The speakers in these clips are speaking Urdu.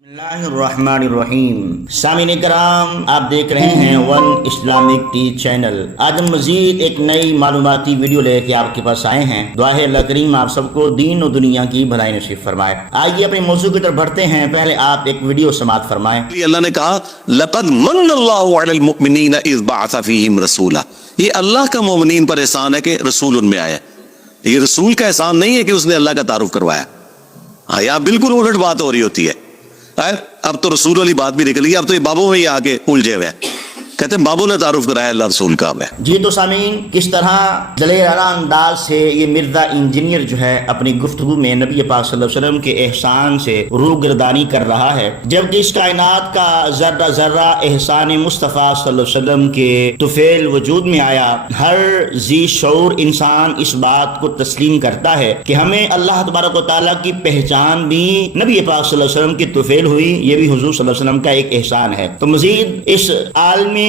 بسم اللہ الرحمن الرحیم۔ سامعین کرام، آپ دیکھ رہے ہیں ون اسلامک ٹی چینل۔ آج ہم مزید ایک نئی معلوماتی ویڈیو لے کے آپ کے پاس آئے ہیں۔ دعا ہے اللہ کریم آپ سب کو دین و دنیا کی بھلائی نصیب فرمائے۔ آئیے اپنے موضوع کی طرف بڑھتے ہیں، پہلے آپ ایک ویڈیو سماعت فرمائیں۔ اللہ نے کہا لَقَدْ مَنَّ اللَّهُ عَلَى الْمُؤْمِنِينَ إِذْ بَعَثَ فِيهِمْ رَسُولًا۔ یہ اللہ کا مومنین پر احسان ہے کہ رسول ان میں آیا۔ یہ رسول کا احسان نہیں ہے کہ اس نے اللہ کا تعارف کروایا۔ ہاں، یہاں بالکل الٹ بات ہو رہی ہوتی ہے۔ اب تو رسول والی بات بھی نکل گئی، اب تو یہ بابوں میں ہی آ کے الجھے ہوئے ہیں، کہتے ہیں بابوں نے تعارف کرایا اللہ رسول کا ہمیں۔ جی تو سامعین، کس طرح دلیرانہ انداز سے یہ مرزا انجینئر جو ہے اپنی گفتگو میں نبی پاک صلی اللہ علیہ وسلم کے احسان سے روح گردانی کر رہا ہے، جبکہ اس کائنات کا ذرہ ذرہ احسان مصطفیٰ صلی اللہ علیہ وسلم کے طفیل وجود میں آیا۔ ہر ذی شعور انسان اس بات کو تسلیم کرتا ہے کہ ہمیں اللہ تبارک و تعالیٰ کی پہچان بھی نبی پاک صلی اللہ علیہ وسلم کی طفیل ہوئی، یہ بھی حضور صلی اللہ علیہ وسلم کا ایک احسان ہے۔ تو مزید اس عالم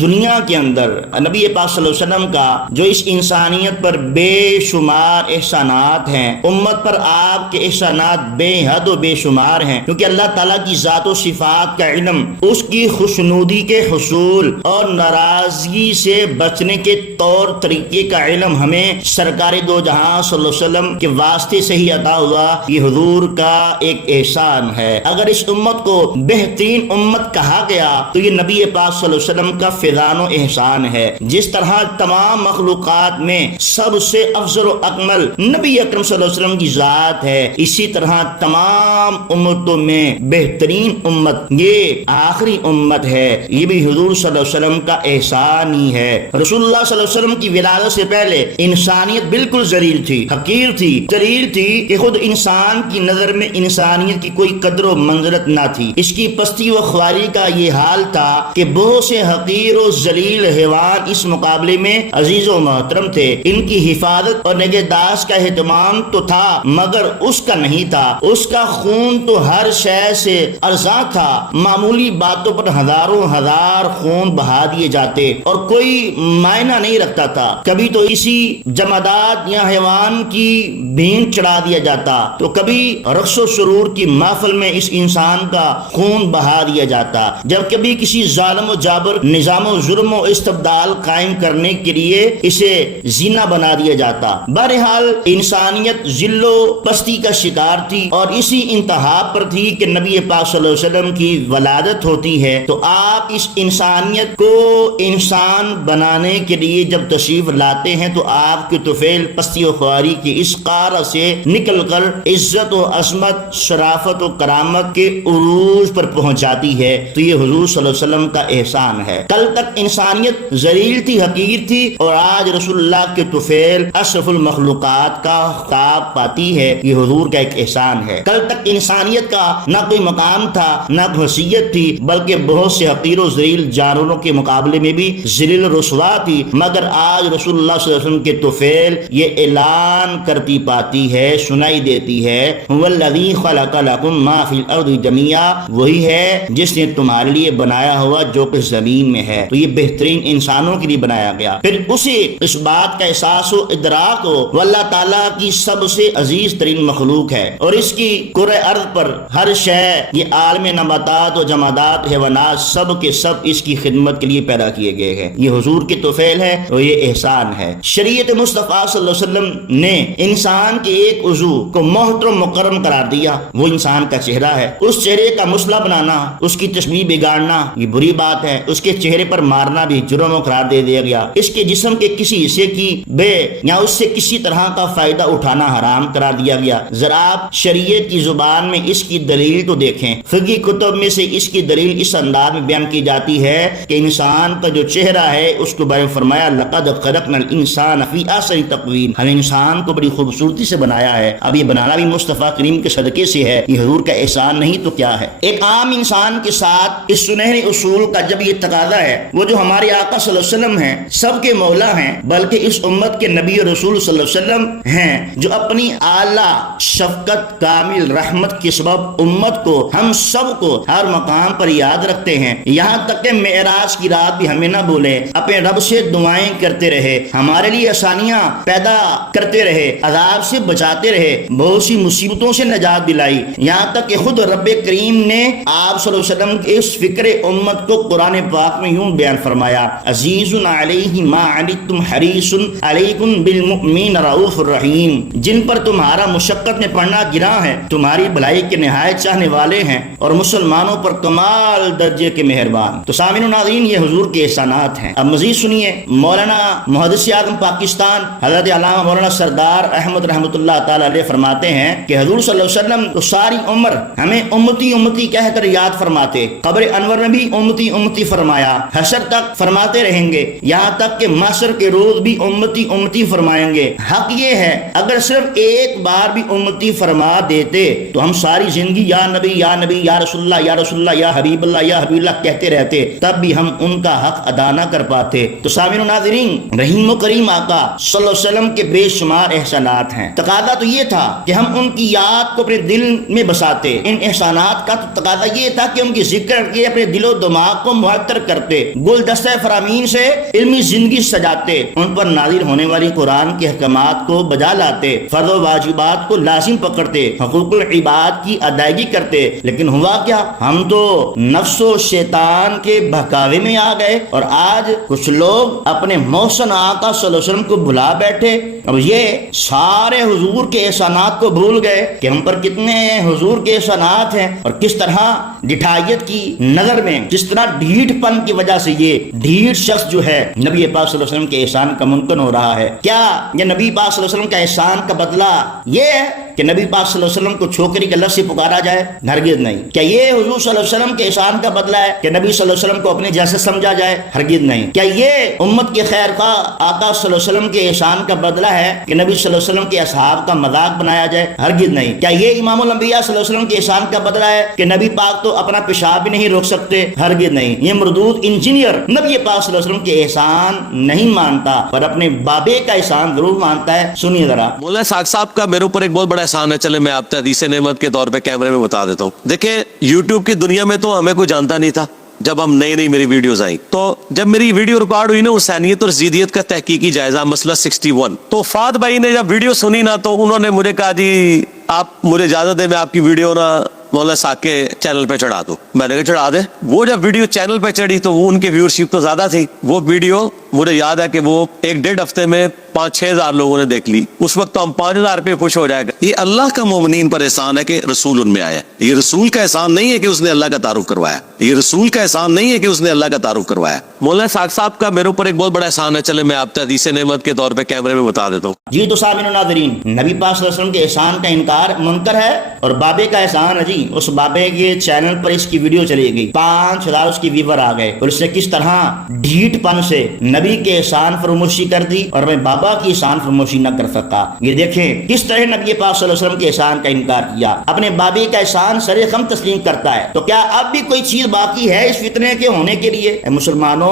دنیا کے اندر نبی پاک صلی اللہ علیہ وسلم کا جو اس انسانیت پر بے شمار احسانات ہیں، امت پر آپ کے احسانات بے حد و بے شمار ہیں، کیونکہ اللہ تعالیٰ کی ذات و صفات کا علم، اس کی خوشنودی کے حصول اور ناراضگی سے بچنے کے طور طریقے کا علم ہمیں سرکار دو جہاں صلی اللہ علیہ وسلم کے واسطے سے ہی عطا ہوا۔ یہ حضور کا ایک احسان ہے۔ اگر اس امت کو بہترین امت کہا گیا تو یہ نبی پاک صلی اللہ علیہ وسلم کا فیضان و احسان ہے۔ جس طرح تمام مخلوقات میں سب سے افضل و اکمل نبی اکرم صلی اللہ علیہ وسلم کی ذات ہے، اسی طرح تمام امتوں میں بہترین امت یہ آخری امت ہے، یہ بھی حضور صلی اللہ علیہ وسلم کا احسان ہی ہے۔ رسول اللہ صلی اللہ علیہ وسلم کی ولادت سے پہلے انسانیت بالکل ذلیل تھی، حقیر تھی، ذلیل تھی کہ خود انسان کی نظر میں انسانیت کی کوئی قدر و منزلت نہ تھی۔ اس کی پستی و خواری کا یہ حال تھا کہ بہت سے حقیر و ذلیل حیوان اس مقابلے میں عزیز و محترم تھے۔ ان کی حفاظت اور نگہداشت کا اہتمام تو تھا، مگر اس کا نہیں تھا۔ اس کا خون تو ہر شے سے ارزاں تھا، معمولی باتوں پر ہزاروں ہزار خون بہا دیے جاتے اور کوئی معنی نہیں رکھتا تھا۔ کبھی تو کسی جمادات یا حیوان کی بھینٹ چڑھا دیا جاتا، تو کبھی رقص و سرور کی محفل میں اس انسان کا خون بہا دیا جاتا، جب کبھی کسی ظالم و جابر نظام و ظلم و استبدال قائم کرنے کے لیے اسے زینہ بنا دیا جاتا۔ بہرحال انسانیت ذل و پستی کا شکار تھی اور اسی انتہا پر تھی کہ نبی پاک صلی اللہ علیہ وسلم کی ولادت ہوتی ہے۔ تو آپ اس انسانیت کو انسان بنانے کے لیے جب تشریف لاتے ہیں تو آپ کی طفیل پستی و خواری کی اس قار سے نکل کر عزت و عظمت، شرافت و کرامت کے عروج پر پہنچ جاتی ہے۔ تو یہ حضور صلی اللہ علیہ وسلم کا احسان ہے۔ کل تک انسانیت ذلیل تھی، حقیر تھی، اور آج رسول اللہ کے طفیل اشرف المخلوقات کا خطاب پاتی ہے، یہ حضور کا ایک احسان ہے۔ کل تک انسانیت کا نہ کوئی مقام تھا، نہ حیثیت تھی، بلکہ بہت سے حقیر و ذلیل جانوروں کے مقابلے میں بھی ذلیل رسوا تھی، مگر آج رسول اللہ صلی اللہ علیہ وسلم کے طفیل یہ اعلان کرتی پاتی ہے، سنائی دیتی ہے، وَالَّذِي خَلَقَ لَكُم مَّا فِي الْأَرْضِ جَمِيعًا، وہی ہے جس نے تمہارے لیے بنایا ہوا جو کہ زمین میں ہے۔ تو یہ بہترین انسانوں کے لیے بنایا گیا۔ پھر اسے اس بات کا احساس و ادراک ہو وہ اللہ تعالیٰ کی سب سے عزیز ترین مخلوق ہے، اور اس کی کرۂ ارض پر ہر شے، یہ عالم نباتات و جمادات، حیوانات، سب کے سب اس کی خدمت کے لیے پیدا کیے گئے ہیں۔ یہ حضور کی طفیل ہے اور یہ احسان ہے۔ شریعت مصطفیٰ صلی اللہ علیہ وسلم نے انسان کے ایک عضو کو محترم مکرم قرار دیا، وہ انسان کا چہرہ ہے۔ اس چہرے کا مسئلہ بنانا، اس کی تشبیہ بگاڑنا یہ بری بات ہے۔ اس کے چہرے پر مارنا بھی جرم و قرار دے دیا گیا۔ اس کے جسم کے کسی حصے کی بے یا اس سے کسی طرح کا فائدہ اٹھانا حرام قرار دیا گیا۔ ذرا آپ شریعت کی زبان میں اس کی دلیل تو دیکھیں۔ فقہی کتب میں سے اس کی دلیل اس انداز میں بیان کی جاتی ہے کہ انسان کا جو چہرہ ہے اس کو بیان فرمایا لقد خلقنا الانسان فی احسن تقویم، ہم انسان کو بڑی خوبصورتی سے بنایا ہے۔ اب یہ بنانا بھی مصطفیٰ کریم کے صدقے سے ہے، یہ حضور کا احسان نہیں تو کیا ہے۔ ایک عام انسان کے ساتھ اس سنہرے اصول کا جب یہ تقاضا ہے وہ جو ہمارے آقا صلی اللہ علیہ وسلم ہیں، سب کے مولا ہیں، بلکہ اس امت کے نبی اور رسول صلی اللہ علیہ وسلم ہیں، جو اپنی اعلیٰ شفقت کامل رحمت کے سبب امت کو، ہم سب کو ہر مقام پر یاد رکھتے ہیں، یہاں تک کہ معراج کی رات بھی ہمیں نہ بھولے، اپنے رب سے دعائیں کرتے رہے، ہمارے لیے آسانیاں پیدا کرتے رہے، عذاب سے بچاتے رہے، بہت سی مصیبتوں سے نجات دلائی، یہاں تک کہ خود رب کریم نے آپ صلی اللہ علیہ وسلم کے اس فکر امت کو قرآن پاک میں یوں بیان فرمایا، عزیز علیہ ما عنتم حریص علیکم بالمؤمنین رؤوف الرحیم، جن پر تمہارا مشقت میں پڑنا گراں ہے، تمہاری بھلائی کے نہایت چاہنے والے ہیں اور مسلمانوں پر کمال درجے کے مہربان۔ تو سامعین و ناظرین، یہ حضور کے احسانات ہیں۔ اب مزید سنیے، مولانا محدث اعظم پاکستان حضرت علامہ مولانا سردار احمد رحمۃ اللہ تعالی علیہ فرماتے ہیں کہ حضور صلی اللہ علیہ وسلم تو ساری عمر ہمیں امتی امتی کہہ کر یاد فرماتے، قبر انور میں بھی امتی امتی فرمایا، حشر تک فرماتے رہیں گے، یہاں تک کہ محشر کے روز بھی امتی امتی فرمائیں گے۔ حق یہ ہے اگر صرف ایک بار بھی امتی فرما دیتے تو ہم ساری زندگی یا نبی یا نبی، یا رسول اللہ یا رسول اللہ، یا حبیب اللہ یا حبیب اللہ کہتے رہتے، تب بھی ہم ان کا حق ادا نہ کر پاتے۔ تو سامعین و ناظرین، رحیم و کریم آقا صلی اللہ علیہ وسلم کے بے شمار احسانات ہیں۔ تقاضا تو یہ تھا کہ ہم ان کی یاد کو اپنے دل میں بساتے، ان احسانات کا تو تقاضا یہ تھا کہ ان کی ذکر کے اپنے دل و دماغ کو معطر کرتے، گلدستہ فرامین سے علمی زندگی سجاتے، ان پر نازل ہونے والی قرآن کے احکامات کو بجا لاتے، فرض و واجبات کو لازم پکڑتے، حقوق العباد کی ادائیگی کرتے۔ لیکن ہوا کیا؟ ہم تو نفس و شیطان کے بہکاوے میں آ گئے، اور آج کچھ لوگ اپنے محسن آقا صلی اللہ علیہ وسلم کو بھلا بیٹھے، اور یہ سارے حضور کے احسانات کو بھول گئے کہ ہم پر کتنے حضور کے احسانات ہیں، اور کس طرح ڈٹھائیت کی نظر میں، کس طرح ڈھیٹ پن کی وجہ سے یہ ڈھیٹ شخص جو ہے نبی پاک صلی اللہ علیہ وسلم کے احسان کا منکر ہو رہا ہے۔ کیا یہ نبی پاک صلی اللہ علیہ وسلم کا احسان کا بدلہ یہ ہے کہ نبی پاک صلی اللہ علیہ وسلم کو چھوکری کے لفظ سے پکارا جائے؟ ہرگز نہیں۔ کیا یہ حضور صلی اللہ علیہ وسلم کے احسان کا بدلہ ہے کہ نبی صلی اللہ علیہ وسلم کو اپنے جیسے سمجھا جائے؟ ہرگز نہیں۔ کیا یہ امت کے خیر خواہ آقا صلی اللہ علیہ وسلم کے احسان کا بدلہ ہے کہ نبی صلی اللہ علیہ وسلم کے اصحاب کا مذاق بنایا جائے؟ ہرگز نہیں۔ کیا یہ امام الانبیاء صلی اللہ علیہ وسلم کے احسان کا بدلہ ہے کہ نبی پاک تو اپنا پیشاب بھی نہیں روک سکتے؟ ہرگز نہیں۔ یہ مردود انجینئر نبی پاک صلی اللہ علیہ وسلم کے احسان نہیں مانتا، پر اپنے بابے کا احسان ضرور مانتا ہے۔ سنیے ذرا مولانا ساق صاحب کا میرے اوپر ایک بہت بڑا احسان ہے، چلے میں آپ کو حدیث نعمت کے طور پہ کیمرے میں بتا دیتا ہوں۔ دیکھیں، یوٹیوب کی دنیا میں تو ہمیں کوئی جانتا نہیں تھا جب ہم نئی میری ویڈیوز آئیں، تو جب میری ویڈیو ریکارڈ ہوئی نا حسینیت اور زیدیت کا تحقیقی جائزہ مسئلہ 61، تو فات بھائی نے جب ویڈیو سنی نا تو انہوں نے مجھے کہا جی آپ مجھے اجازت دیں میں آپ کی ویڈیو نا مولانا ساق کے چینل پہ چڑھا دو۔ میں نے کہا چڑھا دے۔ وہ جب ویڈیو چینل پہ چڑھی تو وہ ان کی ویورشپ تو زیادہ تھی، وہ ویڈیو مجھے یاد ہے کہ وہ 1.5 ہفتے میں 5-6 ہزار لوگوں نے دیکھ لی۔ اس وقت تو ہم 5,000 پہ خوش ہو جائے گا۔ یہ اللہ کا مومنین پر احسان ہے کہ رسول ان میں آیا ہے۔ یہ رسول کا احسان نہیں ہے کہ اس نے اللہ کا تعارف کروایا، یہ رسول کا احسان نہیں ہے کہ اس نے اللہ کا تعارف کروایا۔ مولانا ساق صاحب کا میرے اوپر ایک بہت بڑا احسان ہے، چلے میں آپ کو حدیث نعمت کے طور پہ کیمرے میں بتا دیتا ہوں۔ جی تو سامعین و ناظرین، نبی پاک صلی اللہ علیہ وسلم کے احسان کا انکار منکر ہے، اور بابے کا احسان ہے جی، اس بابے کے چینل پر اس کی ویڈیو چلی گئی، 5,000 اس کی ویور آ گئے، اور اس نے کس طرح ڈھیٹ پن سے نبی کے احسان فراموشی کر دی، اور میں بابا کی احسان فراموشی نہ کر سکا۔ یہ دیکھیں کس طرح نبی پاک صلی اللہ علیہ وسلم کے احسان کا انکار کیا، اپنے بابے کا احسان سر خم تسلیم کرتا ہے۔ تو کیا اب بھی کوئی چیز باقی ہے اس فتنے کے ہونے کے لیے؟ اے مسلمانوں،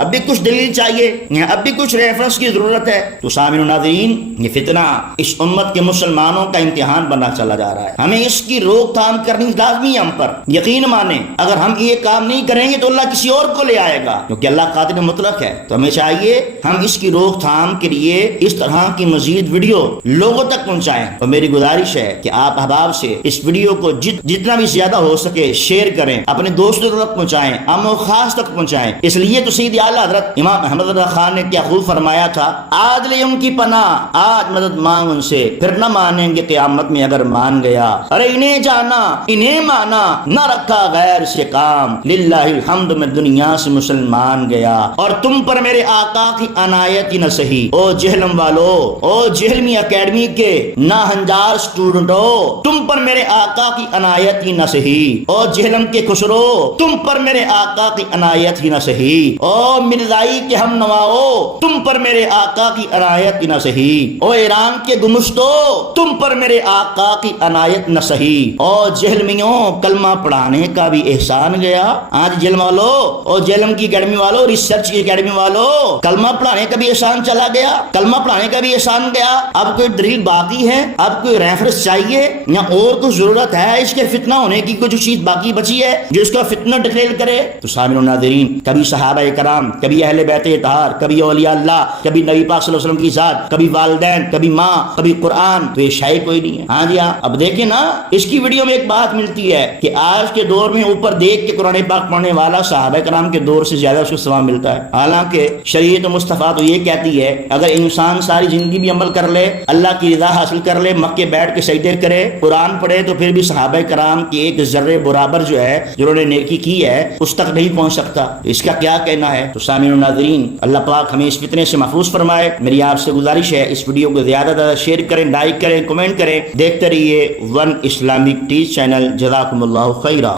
اب بھی کچھ دلیل چاہیے، اب بھی کچھ ریفرنس کی ضرورت ہے۔ تو سامعین و ناظرین، یہ فتنہ اس امت کے مسلمانوں کا امتحان بنا چلا جا رہا ہے، ہمیں اس کی روک تھام کرنی لازمی ہے ہم پر۔ یقین مانیں، اگر ہم یہ کام نہیں کریں گے تو اللہ کسی اور کو لے آئے گا، کیونکہ اللہ قادر مطلق ہے۔ تو ہمیں چاہیے ہم اس کی روک تھام کے لیے اس طرح کی مزید ویڈیو لوگوں تک پہنچائیں، اور میری گزارش ہے کہ آپ احباب سے اس ویڈیو کو جتنا بھی زیادہ ہو سکے شیئر کریں، اپنے دوستوں تک پہنچائیں، عام و خاص تک پہنچائیں۔ اس لیے تو سید اعلیٰ حضرت امام احمد رضا خان نے کیا خوب فرمایا تھا، آج لے ان کی پناہ، آج مدد مانگ ان سے، پھر نہ مانیں گے قیامت میں اگر مان گیا۔ ارے انہیں جانا انہیں مانا، نہ رکھا غیر سے کام، للہ الحمد میں دنیا سے مسلمان گیا۔ اور تم پر میرے میرے آقا کی عنایت ہی نہ سہی۔ او جہلم والو، او جہلمی اکیڈمی کے ناہنجار سٹوڈنٹو، تم پر میرے آقا کی عنایت ہی نہ سہی۔ او جہلم کے خسرو، تم پر میرے آقا کی عنایت ہی نہ سہی۔ او مرزائی کے ہم نواؤ، تم پر میرے آقا کی عنایت ہی نہ سہی۔ او ایران کے گمشتو، تم پر میرے آقا کی عنایت نہ سہی۔ او جہلمیوں، کلمہ پڑھانے کا بھی احسان گیا۔ آج جہلم والو، او جہلم کی اکیڈمی والو، ریسرچ کی اکیڈمی والو، کلمہ پڑھانے کا بھی احسان چلا گیا، کلمہ پڑھانے کا بھی احسان گیا۔ اب کوئی دلیل باقی ہے؟ اب کوئی ریفرنس چاہیے یا اور کوئی ضرورت ہے اس کے فتنہ ہونے کی؟ کوئی جو چیز باقی بچی ہے جو اس کا فتنہ ڈکلیئر کرے؟ تو سامعین و ناظرین، کبھی صحابہ کرام، کبھی اہل بیت اطہار، کبھی اولیاء اللہ، کبھی نبی پاک صلی اللہ علیہ وسلم کی ذات، کبھی والدین، کبھی ماں، کبھی قرآن، تو یہ شے کوئی نہیں ہے۔ ہاں جی ہاں، اب دیکھیں نا، اس کی ویڈیو میں ایک بات ملتی ہے کہ آج کے دور میں اوپر دیکھ کے قرآن پاک پڑھنے والا صحابہ کرام کے دور سے زیادہ اس کو ثواب ملتا ہے۔ حالانکہ شریعت مصطفیٰ تو یہ کہتی ہے اگر انسان ساری زندگی بھی عمل کر لے، اللہ کی رضا حاصل کر لے، مکے بیٹھ کے سجدے کرے، قرآن پڑھے، تو پھر بھی صحابہ کرام کی ایک ذرے برابر جو ہے جنہوں نے نیکی کی ہے اس تک نہیں پہنچ سکتا۔ اس کا کیا کہنا ہے؟ تو سامعین و ناظرین، اللہ پاک ہمیں اس فتنے سے محفوظ فرمائے۔ میری آپ سے گزارش ہے اس ویڈیو کو زیادہ زیادہ شیئر کریں، لائک کریں، کمنٹ کریں، دیکھتے رہیے ون اسلامک ٹیچ چینل۔ جزاکم اللہ خیرہ۔